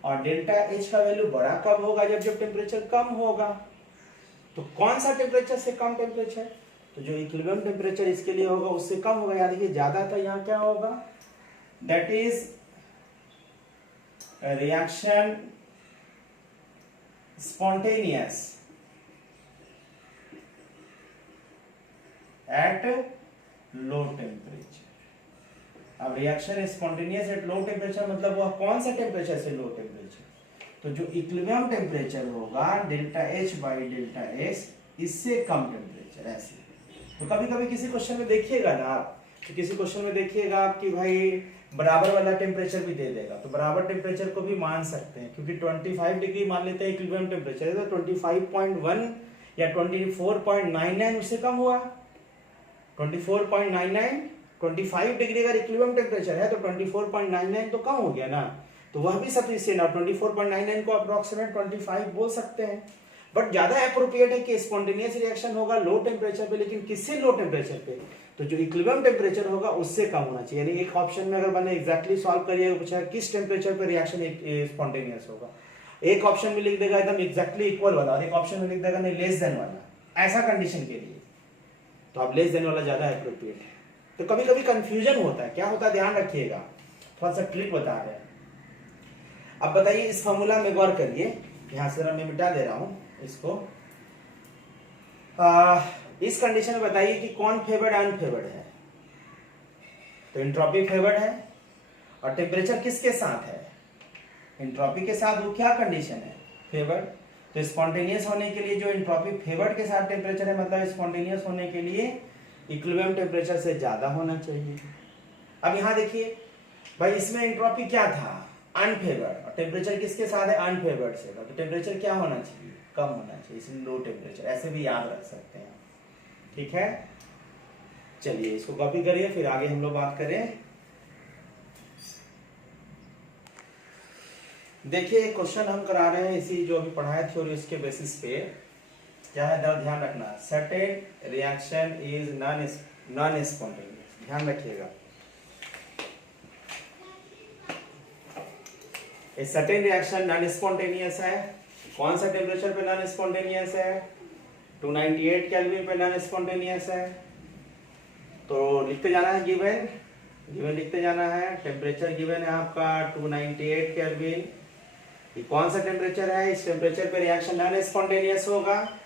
और डेल्टा एच का वैल्यू बड़ा कब होगा, जब टेम्परेचर कम होगा। तो कौन सा टेम्परेचर से कम टेम्परेचर, तो जो इक्विलिब्रियम टेम्परेचर इसके लिए होगा उससे कम होगा। यानी कि ज्यादा था, यहाँ क्या होगा, that is reaction spontaneous at low temperature. अब reaction spontaneous at low temperature मतलब वह कौन सा टेम्परेचर से लो टेम्परेचर, तो जो इक्विलिब्रियम टेम्परेचर होगा delta H by delta S इससे कम टेम्परेचर। ऐसे तो कभी कभी किसी क्वेश्चन में देखिएगा ना आप, तो किसी क्वेश्चन में देखिएगा आप कि भाई बराबर वाला टेम्परेचर भी दे देगा। तो बराबर टेम्परेचर को भी मान सकते हैं क्योंकि 25 डिग्री मान लेते हैं इक्विलिब्रियम टेम्परेचर है, तो 25.1 या 24.99 उससे कम हुआ। 24.99 25 डिग्री अगर इक्विलिब्रियम टेम्परेचर है तो 24.99 तो कम हो गया ना। तो वह भी सफिशिएंट है। 24.99 को अप्रोक्सीमेट 25 बोल सकते हैं। बट ज्यादा एप्रोप्रिएट है कि स्पॉन्टेनियस रिएक्शन होगा लो टेम्परेचर पे, लेकिन किससे लो टेम्परेचर पे, तो जो इक्विलिब्रियम टेम्परेचर होगा उससे कम होना चाहिए। यानी एक ऑप्शन में अगर मैंने एग्जैक्टली सॉल्व करिएगा, पूछा किस टेम्परेचर पे रिएक्शन स्पॉन्टेनियस होगा, एक ऑप्शन में लिख देगा एकदम एग्जैक्टली इक्वल वाला और एक ऑप्शन में लिख देगा नहीं लेस देन वाला। ऐसा कंडीशन के लिए तो आप लेस देन वाला ज्यादा एप्रोप्रिएट है। तो कभी कभी कंफ्यूजन होता है, क्या होता है ध्यान रखिएगा, थोड़ा सा ट्रिक बता रहे हैं। अब बताइए इस फॉर्मूला में गौर करिए, यहां से मैं मिटा दे रहा हूं इसको। इस कंडीशन में बताइए कि कौन फेवर्ड अनफेवर्ड है। तो एंट्रोपी फेवर्ड है और टेम्परेचर किसके साथ है, एंट्रोपी के साथ। वो क्या कंडीशन है, फेवर्ड। तो स्पॉन्टेनियस होने के लिए जो एंट्रोपी फेवर्ड के साथ टेम्परेचर है, मतलब स्पॉन्टेनियस होने के लिए इक्विलिब्रियम टेम्परेचर से ज्यादा होना चाहिए। अब यहाँ देखिए भाई, इसमें एंट्रोपी क्या था, अनफेवर्ड, और टेम्परेचर किसके साथ है, अनफेवर्ड से। तो टेम्परेचर क्या होना चाहिए, कम होना चाहिए, इसलिए लो टेम्परेचर। ऐसे भी याद रख सकते हैं, ठीक है। चलिए इसको कॉपी करिए, फिर आगे हम लोग बात करें। देखिए क्वेश्चन हम करा रहे हैं इसी जो अभी पढ़ाया थ्योरी, उसके बेसिस पे क्या है, ध्यान रखना। Certain reaction is non spontaneous, ध्यान रखिएगा। सर्टेन रिएक्शन नॉन स्पॉन्टेनियस है। कौन सा टेम्परेचर पे नॉन स्पॉन्टेनियस है, 298 केल्विन पे नॉन स्पॉन्टेनियस है। तो लिखते जाना है, गिवन लिखते जाना है। टेम्परेचर गिवन है आपका 298 केल्विन। ये कौन सा टेम्परेचर है, इस टेम्परेचर पे रिएक्शन नॉन स्पॉन्टेनियस होगा।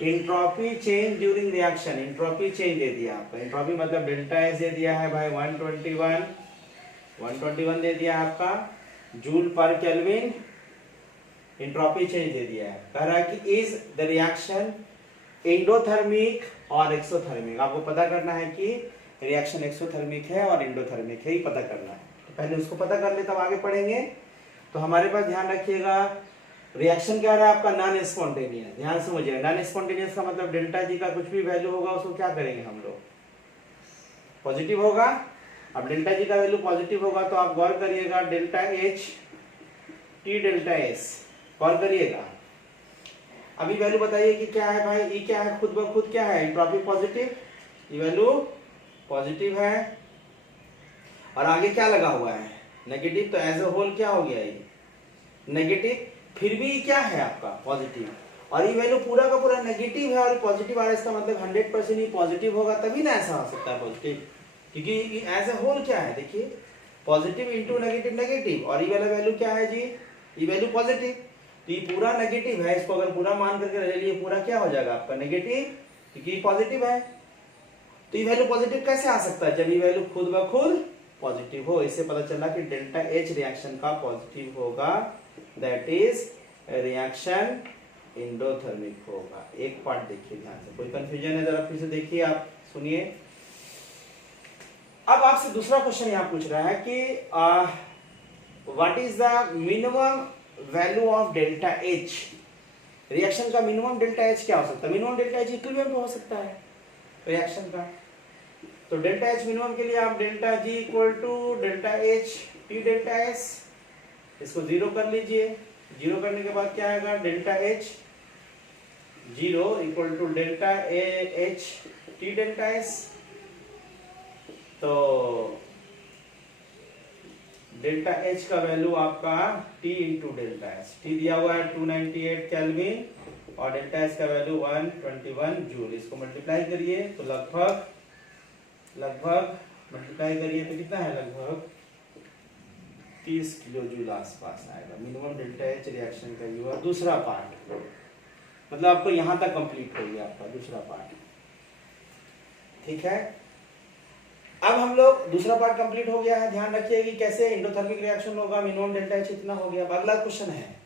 Entropy change during reaction, entropy change दे दिया आपका। एंट्रोपी मतलब डेल्टा एस दे दिया है भाई 121 दे दिया आपका जूल पर केल्विन। एंट्रोपी चेंज दे दिया है, कह रहा है कि इज द रिएक्शन एंडोथर्मिक और एक्सोथर्मिक। आपको पता करना है कि रिएक्शन एक्सोथर्मिक है और एंडोथर्मिक है, ही पता करना है। तो पहले उसको पता कर ले तब आगे पढ़ेंगे। तो हमारे पास ध्यान रखिएगा, रिएक्शन क्या रहा है आपका, नॉन स्पॉन्टेनियस। ध्यान समझिए, नॉन स्पॉन्टेनियस का मतलब डेल्टा जी का कुछ भी वैल्यू होगा उसको क्या करेंगे हम लोग, पॉजिटिव होगा। अब डेल्टा जी का वैल्यू पॉजिटिव होगा तो आप गौर करिएगा, delta H T delta S, गौर करिएगा। अभी वैल्यू बताइए कि क्या है भाई, ई क्या है, खुद ब खुद क्या है, एंट्रोपी पॉजिटिव, ये वैल्यू पॉजिटिव है। और आगे क्या लगा हुआ है, नेगेटिव। तो एज ए होल क्या हो गया, ये नेगेटिव, फिर भी क्या है आपका पॉजिटिव। और ये वैल्यू पूरा का पूरा नेगेटिव है और पॉजिटिव आ रहा है, इसका मतलब 100% ही पॉजिटिव होगा, तभी ना ऐसा हो सकता है पॉजिटिव। क्योंकि एज ए होल क्या है, देखिए पॉजिटिव इंटू नेगेटिव नेगेटिव, और ये वाला वैल्यू क्या है जी, ये वैल्यू पॉजिटिव। तो ये पूरा नेगेटिव है, इसको अगर पूरा मान करके ले लिए पूरा क्या हो जाएगा आपका नेगेटिव, क्योंकि पॉजिटिव है। तो ये वैल्यू पॉजिटिव कैसे आ सकता है, जब ये वैल्यू खुद ब खुद पॉजिटिव हो। इससे पता चला कि डेल्टा एच रिएक्शन का पॉजिटिव होगा, दैट इज रिएक्शन एंडोथर्मिक होगा। एक पार्ट देखिए ध्यान से, कोई कंफ्यूजन है जरा फिर से देखिए, आप सुनिए। अब आपसे दूसरा क्वेश्चन यहां पूछ रहा है कि what is the minimum value of delta H. Reaction का मिनिमम डेल्टा एच क्या हो सकता है, मिनिमम डेल्टा एच इक्विलिब्रियम पे हो सकता है रिएक्शन का। तो डेल्टा एच मिनिमम के लिए आप delta G equal to delta H T delta S, इसको जीरो कर लीजिए। जीरो करने के बाद क्या आएगा, delta H zero equal to delta H T delta S. तो डेल्टा एच का वैल्यू आपका T into delta S, T दिया हुआ है 298 केल्विन और डेल्टा एस का वैल्यू 121 जूल। इसको मल्टीप्लाई करिए तो लगभग मल्टीप्लाई करिए तो कितना है, लगभग 30 किलो जूल आसपास आएगा मिनिमम डेल्टा एच रिएक्शन का। ये दूसरा पार्ट, मतलब आपको यहां तक कंप्लीट हो गया आपका दूसरा पार्ट, ठीक है। अब हम लोग दूसरा पार्ट कंप्लीट हो गया है। ध्यान रखिए कि कैसे एंडोथर्मिक रिएक्शन होगा, मिनिमम डेल्टा एच इतना हो गया। अब अगला क्वेश्चन है,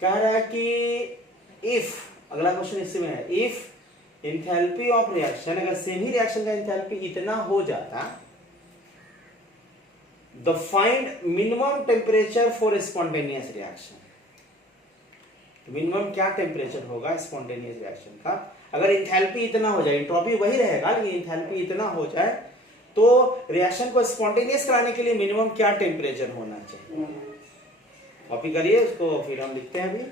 कह रहा है कि इफ, अगला क्वेश्चन इससे में है, इफ एंथैल्पी ऑफ रिएक्शन, अगर सेम ही रिएक्शन का एंथैल्पी इतना हो जाता, the find minimum temperature for spontaneous reaction. Minimum क्या टेम्परेचर होगा स्पॉन्टेनियस रिएक्शन का, अगर एंथैल्पी इतना हो जाए, एंट्रोपी वही रहेगा लेकिन एंथैल्पी इतना हो जाए, तो रिएक्शन को स्पॉन्टेनियस कराने के लिए मिनिमम क्या टेम्परेचर होना चाहिए। कॉपी करिए उसको, फिर हम लिखते हैं। अभी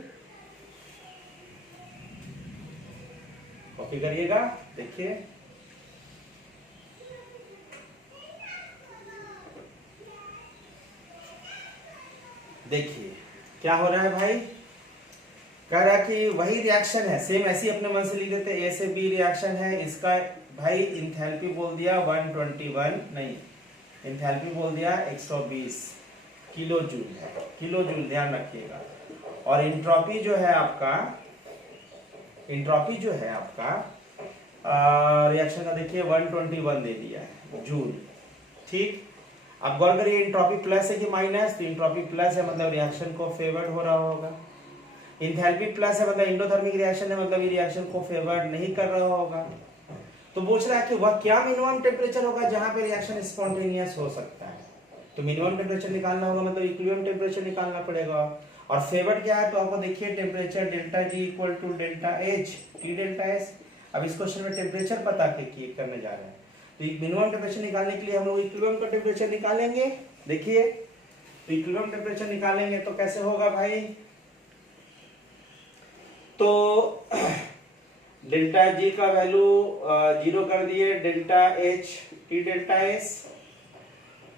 कॉपी करिएगा, देखिए देखिए क्या हो रहा है भाई, कह रहा है कि वही रिएक्शन है, सेम ऐसी अपने मन से लिख देते, ए से बी रिएक्शन है, इसका भाई इंथैल्पी बोल दिया 121, नहीं इंथैल्पी बोल दिया 120 किलो जूल है, किलो जूल ध्यान रखिएगा। और एंट्रोपी जो है आपका, एंट्रोपी जो है आपका रिएक्शन का देखिए 121 दे दिया है जूल। ठीक, अब गौर करिए एंट्रोपी प्लस है कि माइनस, तो एंट्रोपी प्लस है मतलब रिएक्शन को फेवर्ड हो रहा होगा। एंथैल्पी प्लस है मतलब एंडोथर्मिक रिएक्शन है मतलब ये रिएक्शन को फेवर्ड नहीं कर रहा होगा। तो पूछ रहा है कि वह क्या मिनिमम टेम्परेचर होगा जहां पे रिएक्शन स्पॉन्टेनियस हो सकता है। तो मिनिमम टेम्परेचर निकालना होगा मतलब इक्विलिब्रियम टेम्परेचर निकालना पड़ेगा। और फेवर्ड क्या है तो आपको देखिए temperature delta G equal to delta H T delta S. अब इस क्वेश्चन में टेम्परेचर पता करने जा रहे हैं, तो मिनिमम टेम्परेचर निकालने के लिए हम लोग इक्विलिब्रियम का टेम्परेचर निकालेंगे। देखिए तो इक्विलिब्रियम टेम्परेचर निकालेंगे तो कैसे होगा भाई, तो डेल्टा जी का वैल्यू 0 कर दिए, delta H T delta S.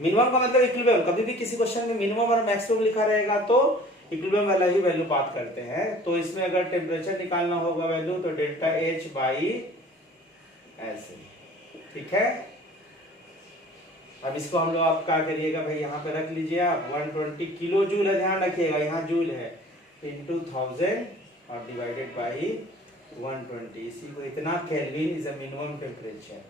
Minimum का मतलब इक्विलिब्रियम, कभी भी किसी क्वेश्चन में मिनिमम और मैक्सिमम लिखा रहेगा तो इक्विलिब्रियम वाला ही वैल्यू बात करते हैं। तो इसमें अगर टेम्परेचर निकालना होगा वैल्यू तो डेल्टा एच बाई ऐसे, ठीक है। अब इसको हम लोग आप क्या करिएगा भाई, यहाँ पे रख लीजिए आप 120 किलो जूल है, ध्यान रखिएगा यहाँ जूल है, इंटू 1000 और डिवाइडेड बाई 120। इसी को इतना kelvin is a minimum temperature.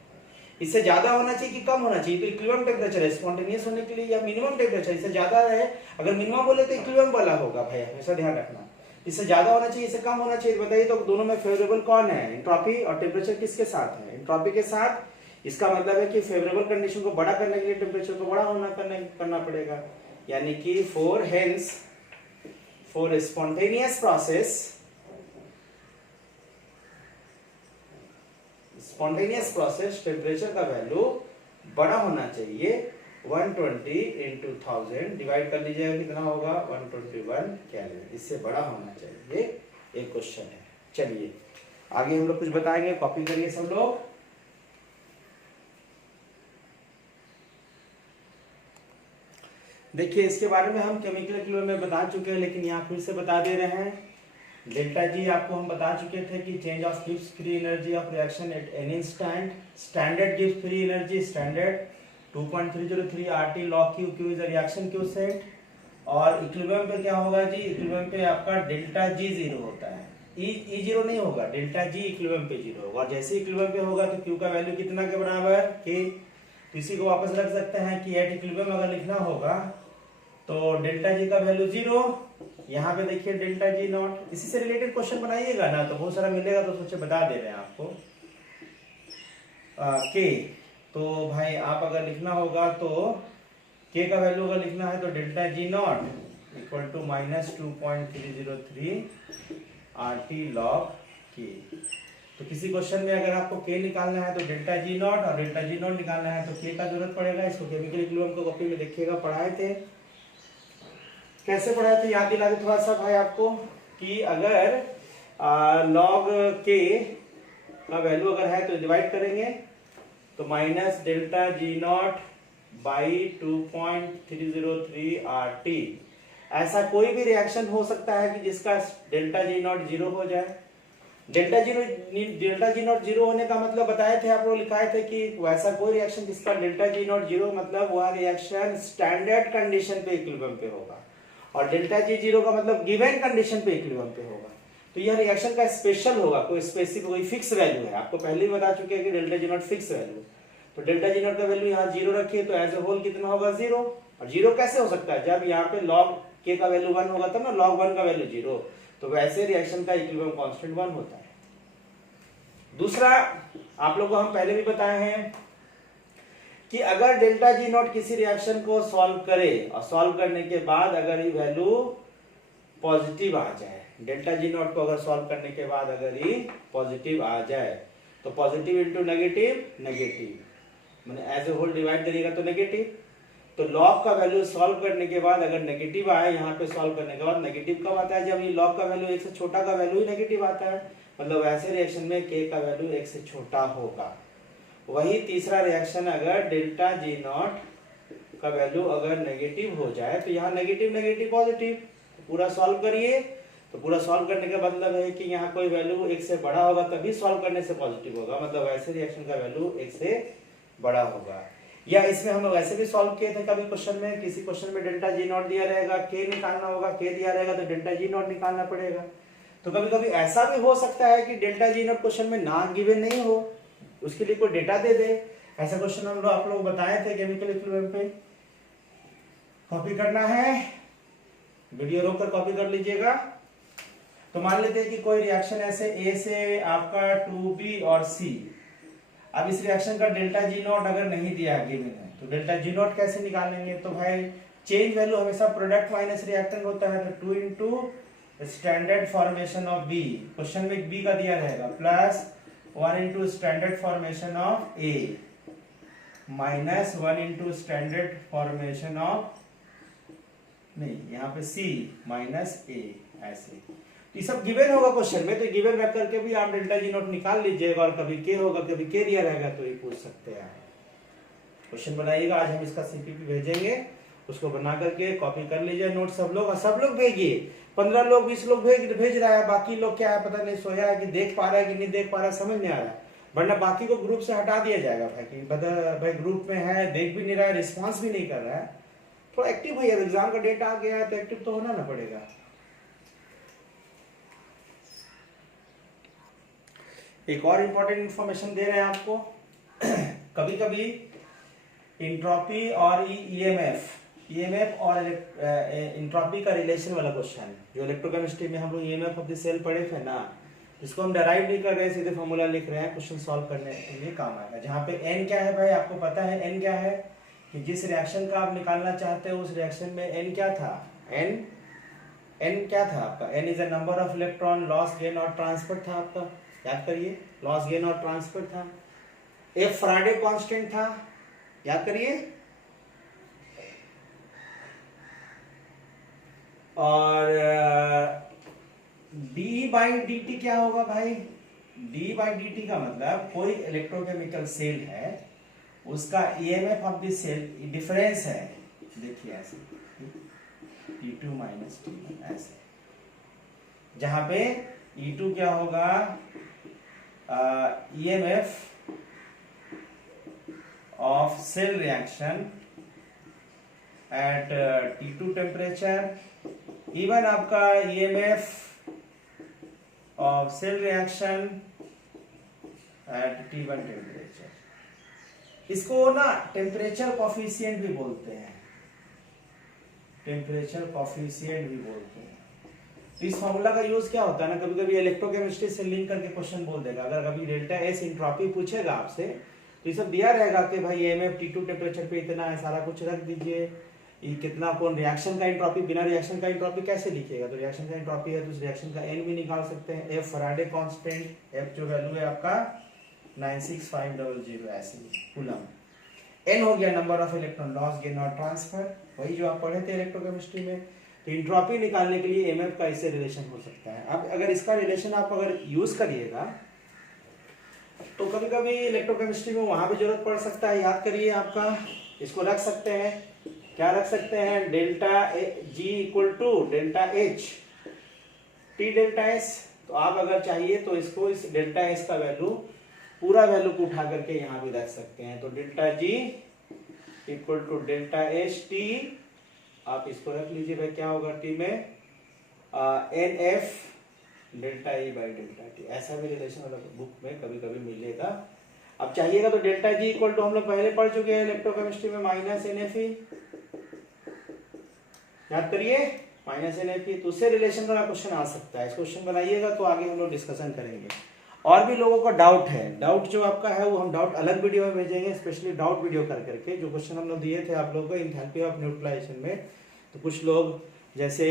इससे ज्यादा होना चाहिए कि कम होना चाहिए, तो इक्विलिब्रियम टेम्परेचर है स्पॉन्टेनियस होने के लिए, या मिनिमम टेम्परेचर इससे ज्यादा है। अगर मिनिमम बोले तो इक्विलिब्रियम वाला होगा भाई, हमेशा ध्यान रखना। इससे ज्यादा होना चाहिए, इससे कम होना चाहिए, बताइए तो दोनों में फेवरेबल कौन है, एंट्रोपी और टेम्परेचर किसके साथ है, एंट्रोपी के साथ। इसका मतलब है कि फेवरेबल कंडीशन को बड़ा करने के लिए टेम्परेचर को बड़ा करना पड़ेगा, यानी कि फॉर स्पॉन्टेनियस प्रोसेस टेम्परेचर का वैल्यू बड़ा होना चाहिए 120 इंटू 1000 डिवाइड कर लीजिएगा कितना होगा 121 केल्विन, इससे बड़ा होना चाहिए। एक क्वेश्चन है, चलिए आगे हम लोग कुछ बताएंगे, कॉपी करिए सब लोग। देखिए इसके बारे में हम केमिकल इक्विलिब्रियम में बता चुके हैं, लेकिन यहाँ फिर से बता दे रहे हैं। डेल्टा जी आपको हम बता चुके थे कि change of gives free energy of reaction at any instant. Standard gives free energy, standard 2.303 RT log Q, Q is a reaction quotient. और इक्विलिब्रियम पे क्या होगा जी, इक्विलिब्रियम पे आपका डेल्टा जी 0 होता है, ई 0 नहीं होगा, डेल्टा जी इक्विलिब्रियम पे 0 होगा। और जैसे इक्विलिब्रियम पे होगा तो Q का वैल्यू कितना के बराबर K। तो इसी को वापस रख सकते हैं कि एट इक्विलिब्रियम अगर लिखना होगा तो डेल्टा जी का वैल्यू 0, यहाँ पे देखिए डेल्टा जी नॉट। इसी से रिलेटेड क्वेश्चन बनाइएगा ना तो बहुत सारा मिलेगा, तो सोचे बता दे रहे हैं आपको के। तो भाई आप अगर लिखना होगा तो के का वैल्यू अगर लिखना है तो delta G not equal to -2.303 RT log के। तो किसी क्वेश्चन में अगर आपको के निकालना है तो डेल्टा जी नॉट और डेल्टा जी नॉट निकालना है तो के का जरूरत पड़ेगा। इसको केमिकल इक्विलिब्रियम को कॉपी में देखिएगा, पढ़ाए थे, कैसे पढ़ाए थे याद दिला दे थोड़ा सा भाई आपको, कि अगर log के का वैल्यू अगर है तो डिवाइड करेंगे तो minus delta G not by 2.303 RT। ऐसा कोई भी रिएक्शन हो सकता है कि जिसका डेल्टा जी नॉट 0 हो जाए। डेल्टा जी नॉट 0 होने का मतलब बताए थे आप लोग, लिखाए थे कि वैसा कोई रिएक्शन जिसका डेल्टा जी नॉट 0 मतलब वह रिएक्शन स्टैंडर्ड कंडीशन पे इक्विलिब्रियम पे होगा, और डेल्टा जी 0 का मतलब गिवन कंडीशन पे इक्विलिब्रियम पे होगा। तो यह रिएक्शन का स्पेशल होगा, कोई स्पेसिफिक कोई फिक्स वैल्यू है। आपको पहले ही बता चुके हैं कि delta G not fix value, तो डेल्टा जी नॉट का वैल्यू यहाँ 0 रखिए तो एज ए होल कितना होगा 0। और 0 कैसे हो सकता है, जब यहाँ पे log k का वैल्यू 1 होगा तब ना log 1 का वैल्यू 0, तो वैसे रिएक्शन का इक्विलिब्रियम कांस्टेंट 1 होता है। दूसरा आप लोग को हम पहले भी बताए हैं कि अगर डेल्टा जी नॉट किसी रिएक्शन को सॉल्व करे और सॉल्व करने के बाद अगर ये वैल्यू पॉजिटिव आ जाए, डेल्टा जी नॉट को अगर सॉल्व करने के बाद अगर ये पॉजिटिव आ जाए तो पॉजिटिव इंटू नेगेटिव, नेगेटिव मैंने एज ए होल डिवाइड करिएगा तो नेगेटिव। तो लॉग का वैल्यू सॉल्व करने के बाद अगर नेगेटिव आए, यहाँ पे सॉल्व करने के बाद नेगेटिव कब आता है, जब ये लॉग का वैल्यू 1 से छोटा का वैल्यू ही नेगेटिव आता है, मतलब ऐसे रिएक्शन में k का वैल्यू 1 से छोटा होगा। वही तीसरा रिएक्शन अगर डेल्टा जी नॉट का वैल्यू अगर नेगेटिव हो जाए तो यहाँ नेगेटिव नेगेटिव पॉजिटिव, तो पूरा सॉल्व करिए। तो पूरा सॉल्व करने का मतलब है कि यहाँ कोई वैल्यू 1 से बड़ा होगा तभी सॉल्व करने से पॉजिटिव होगा, मतलब ऐसे रिएक्शन का वैल्यू 1 से बड़ा होगा। या इसमें हम लोग ऐसे भी सॉल्व किए थे कभी क्वेश्चन में, किसी क्वेश्चन में डेल्टा जी नॉट दिया रहेगा, के निकालना होगा, के दिया रहेगा तो डेल्टा जी नॉट निकालना पड़ेगा। तो कभी कभी ऐसा भी हो सकता है कि डेल्टा जी नॉट क्वेश्चन में ना गिवन नहीं हो, उसके लिए कोई डेटा दे दे। ऐसा क्वेश्चन हम लोग आप लोग बताए थे केमिकल इक्विलिब्रियम पे। कॉपी करना है, वीडियो रोक कर कॉपी कर लीजिएगा। तो मान लेते हैं कि कोई रिएक्शन ऐसे ए से आपका 2B और C। अब इस रिएक्शन का डेल्टा जी नॉट अगर नहीं दिया गिवन है तो डेल्टा जी नॉट कैसे निकालेंगे? तो भाई चेंज वैल्यू हमेशा प्रोडक्ट माइनस रिएक्टेंट होता है, तो 2 into standard formation of B, question में बी का दिया रहेगा, plus 1 into standard formation of A minus 1 into standard formation of, नहीं यहाँ पे सी माइनस ए, ऐसे। ये सब गिवन होगा क्वेश्चन में, तो गिवन रख करके भी आप डेल्टा जी नॉट निकाल लीजिएगा, और कभी के होगा कभी के दिया रहेगा तो ये पूछ सकते हैं। क्वेश्चन बनाइएगा, आज हम इसका सीपीपी भेजेंगे, उसको बना करके कॉपी कर लीजिए नोट सब लोग, और सब लोग भेजिए। 15 लोग 20 लोग भेज रहा है, बाकी लोग क्या है पता नहीं, सोया है कि देख पा रहा है कि नहीं देख पा रहा है, समझ नहीं आ रहा है, वरना बाकी को ग्रुप से हटा दिया जाएगा भाई कि भाई ग्रुप में है, देख भी नहीं रहा है, रिस्पॉन्स भी नहीं कर रहा है। थोड़ा एक्टिव भैया, एग्जाम का डेट आ गया है तो एक्टिव तो होना ना पड़ेगा। एक और इंपॉर्टेंट इंफॉर्मेशन दे रहे हैं आपको। कभी कभी इंट्रोपी और ईएमएफ और इंट्रोपी का रिलेशन वाला क्वेश्चन, जो इलेक्ट्रोकेमिस्ट्री में हम लोग ईएमएफ ऑफ द सेल पढ़े थे ना, इसको हम डेराइव नहीं कर रहे हैं, सीधे फॉर्मूला लिख रहे हैं, क्वेश्चन सॉल्व करने के लिए काम आएगा। जहाँ पे एन क्या है भाई, आपको पता है एन क्या है, कि जिस रिएक्शन का आप निकालना चाहते हो उस रिएक्शन में एन क्या था, एन क्या था आपका, n is a number of electron loss gain और ट्रांसफर था आपका, याद करिए, लॉस गेन और ट्रांसफर था। एफ फैराडे कांस्टेंट था, याद करिए, और डी बाई डी टी क्या होगा भाई, डी बाई डी टी का मतलब कोई इलेक्ट्रोकेमिकल सेल है, उसका EMF of the cell difference है, देखिए ऐसे T2 माइनस T1 ऐसे, जहां पे E2 क्या होगा, EMF of cell reaction at T2 temperature, even आपका EMF of cell reaction at T1 temperature. इसको ना टेम्परेचर कॉफिशिएंट भी बोलते हैं, टेम्परेचर कॉफिशिएंट भी बोलते हैं। तो इस फॉर्मूला का यूज क्या होता है ना, कभी कभी इलेक्ट्रोकेमिस्ट्री से लिंक करके क्वेश्चन बोल देगा। अगर कभी डेल्टा एस एंट्रोपी पूछेगा आपसे, तो ये सब दिया रहेगा कि भाई ईएमएफ T2 टेम्परेचर पे इतना है, सारा कुछ रख दीजिए, ये कितना कौन रिएक्शन का एंट्रोपी, बिना रिएक्शन का एंट्रोपी कैसे लिखिएगा, तो रिएक्शन का एंट्रोपी है तो उस रिएक्शन का एन भी निकाल सकते हैं। एफ फैराडे कांस्टेंट, एफ जो वैल्यू है आपका 96500 ऐसे कूलम। एन हो गया number of electron loss gain और ट्रांसफर, वही जो आप पढ़े थे इलेक्ट्रोकेमिस्ट्री में। तो एंट्रोपी निकालने के लिए एमएफ का इससे रिलेशन हो सकता है। अब अगर इसका रिलेशन आप अगर यूज करिएगा तो कभी कभी इलेक्ट्रोकेमिस्ट्री में वहां भी जरूरत पड़ सकता है, याद करिए आपका, इसको रख सकते हैं, क्या रख सकते हैं, delta G equal to delta H T delta S. तो आप अगर चाहिए तो इसको, इस डेल्टा एस का वैल्यू, पूरा वैल्यू को उठा करके यहाँ भी रख सकते हैं। तो delta G equal to delta H T, आप इसको रख लीजिए भाई, क्या होगा टी में n F delta E by delta T, ऐसा भी रिलेशन वाला बुक में कभी कभी मिलेगा। अब चाहिएगा तो डेल्टा जी इक्वल टू हम लोग पहले पढ़ चुके हैं इलेक्ट्रोकेमिस्ट्री में माइनस एन एफ ई, याद करिए माइनस एन एफ ई, तो उससे रिलेशन वाला क्वेश्चन आ सकता है। इस क्वेश्चन बनाइएगा तो आगे हम लोग डिस्कशन करेंगे। और भी लोगों का डाउट है, डाउट जो आपका है वो हम डाउट अलग वीडियो में भेजेंगे, स्पेशली डाउट वीडियो कर करके। जो क्वेश्चन हम लोग दिए थे आप लोगों को एंथैल्पी ऑफ न्यूट्रलाइजेशन में, तो कुछ लोग जैसे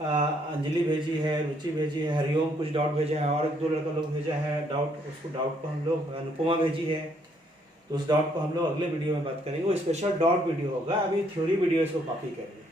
अंजलि भेजी है, रुचि भेजी है, हरिओम कुछ डाउट भेजा है, और एक दो लड़का लोग भेजा है डाउट, उसको डाउट को हम लोग, अनुपमा भेजी है, तो उस डाउट को हम लोग अगले वीडियो में बात करेंगे। वो स्पेशल डाउट वीडियो होगा, अभी थ्योरी वीडियो इसको कॉपी करेंगे।